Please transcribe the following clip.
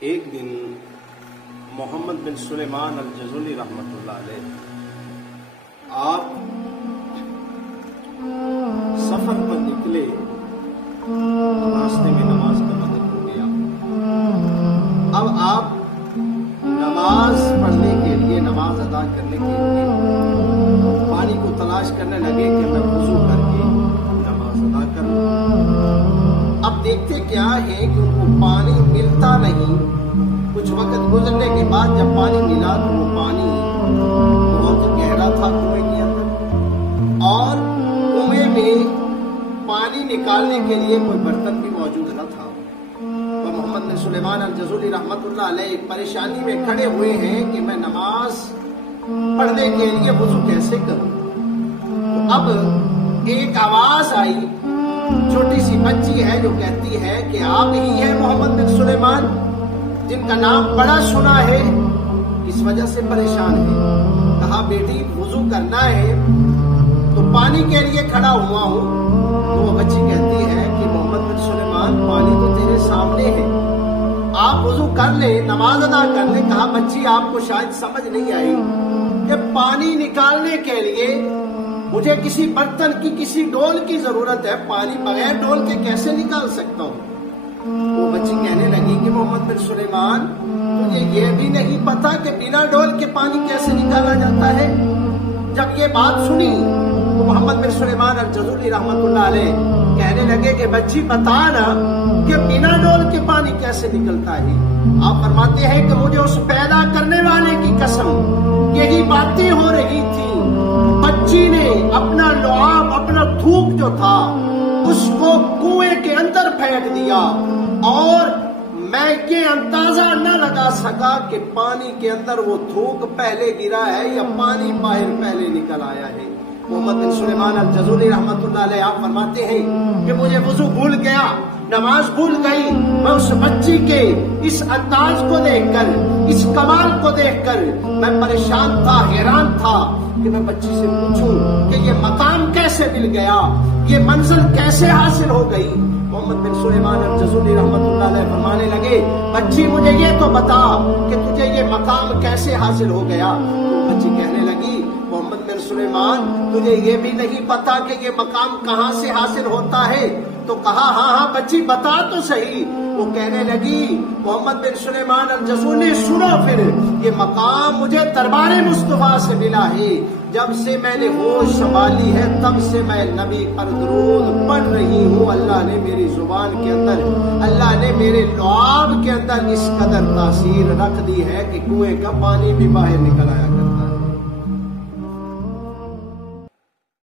ایک دن محمد بن سلیمان الجزولی رحمۃ اللہ علیہ آپ سفر پر نکلے، راستے میں نماز کا وقت ہو گیا۔ اب آپ نماز پڑھنے کے لیے، نماز ادا کرنے کے لیے پانی کو تلاش کرنے لگے کہ میں وضو کر کے نماز ادا کروں۔ اب دیکھتے کیا ہے کہ ان کو پانی ملتا نہیں۔ کچھ وقت گزرنے کے بعد جب پانی ملا تو وہ پانی بہت گہرا تھا کنویں کے اندر، اور کنویں میں پانی نکالنے کے لیے کوئی برتن بھی موجود نہ تھا۔ تو محمد بن سلیمان الجزولی رحمۃ اللہ علیہ پریشانی میں کھڑے ہوئے ہیں کہ میں نماز پڑھنے کے لیے وضو کیسے کروں۔ تو اب ایک آواز آئی، چھوٹی سی بچی ہے جو کہتی ہے کہ آپ ہی ہیں محمد بن سلیمان جن کا نام بڑا سنا ہے، اس وجہ سے پریشان ہے۔ کہا بیٹی وضو کرنا ہے تو پانی کے لیے کھڑا ہوا ہوں۔ تو وہ بچی کہتی ہے کہ محمد بن سلیمان پانی تو تیرے سامنے ہے، آپ وضو کر لیں، نماز ادا کر لیں۔ کہا بچی آپ کو شاید سمجھ نہیں آئی کہ پانی نکالنے کے لیے مجھے کسی برتن کی، کسی ڈول کی ضرورت ہے، پانی بغیر ڈول کے کیسے نکال سکتا ہوں۔ وہ بچی کہنے لگی کہ محمد بن سلیمان تجھے یہ بھی نہیں پتا کہ بنا ڈول کے پانی کیسے نکالا جاتا ہے۔ جب یہ بات سنی تو محمد بن سلیمان الجزولی رحمۃ اللہ علیہ کہنے لگے کہ بچی بتا نا کہ بنا ڈول کے پانی کیسے نکلتا ہے۔ آپ فرماتے ہیں کہ مجھے اس پیدا کرنے والے کی قسم یہی باتیں ہو رہی تھی۔ بچی نے اپنا لعاب، اپنا تھوک جو تھا اس کو کنویں کے اندر پھینک دیا، اور میں یہ اندازہ نہ لگا سکا کہ پانی کے اندر وہ تھوک پہلے گرا ہے یا پانی باہر پہلے نکل آیا ہے۔ محمد بن سلیمان الجزولی رحمۃ اللہ علیہ آپ فرماتے ہیں کہ مجھے وضو بھول گیا، نماز بھول گئی۔ میں اس بچی کے اس انداز کو دیکھ کر، اس کمال کو دیکھ کر میں پریشان تھا، حیران تھا کہ میں بچی سے پوچھوں کہ یہ مقام کیسے مل گیا، یہ منزل کیسے حاصل ہو گئی۔ محمد بن سلیمان الجزولی رحمۃ اللہ علیہ فرمانے لگے بچی مجھے یہ تو بتا کہ تجھے یہ مقام کیسے حاصل ہو گیا۔ تو بچی کہنے لگی محمد بن سلیمان تجھے یہ بھی نہیں پتا کہ یہ مقام کہاں سے حاصل ہوتا ہے۔ تو کہا ہاں بچی بتا تو صحیح۔ وہ کہنے لگی محمد بن سلیمان الجزولی سنو پھر، یہ مقام مجھے دربار مصطفیٰ سے ملا ہے۔ جب سے میں نے ہوش سنبھالی ہے تب سے میں نبی پر درود پڑھ رہی ہوں۔ اللہ نے میری زبان کے اندر، اللہ نے میرے لعاب کے اندر اس قدر تاثیر رکھ دی ہے کہ کنویں کا پانی بھی باہر نکل آیا کرتا ہے۔